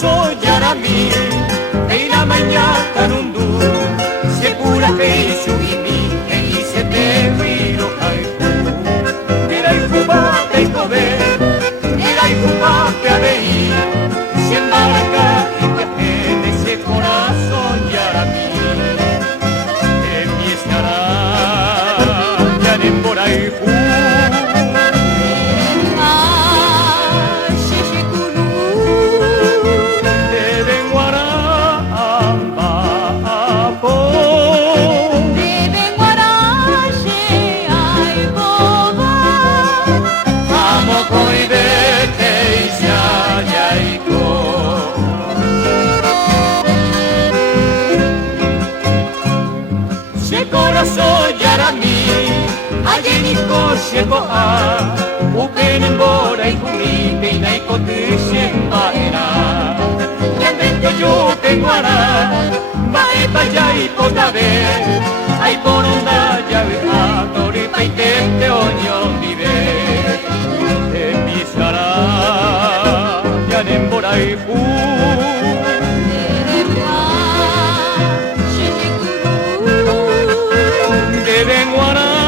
corazón yarami Eina mañana nundu Segura que isu imi Eni se te viro kaifu Mira y fuba te kode Mira y fuba te adei Se embarca y te pene ese corazón yarami Empiezará ya de por ahí corazón yarami Ayeni kosheko a Upenen bora y kumite y naiko tushembaera Yamento yo tengo ara Maeta ya y potabe Ay poronda ya ve a Toripa y tente oñón vive Empiezará ya nembora y fu Deben guardar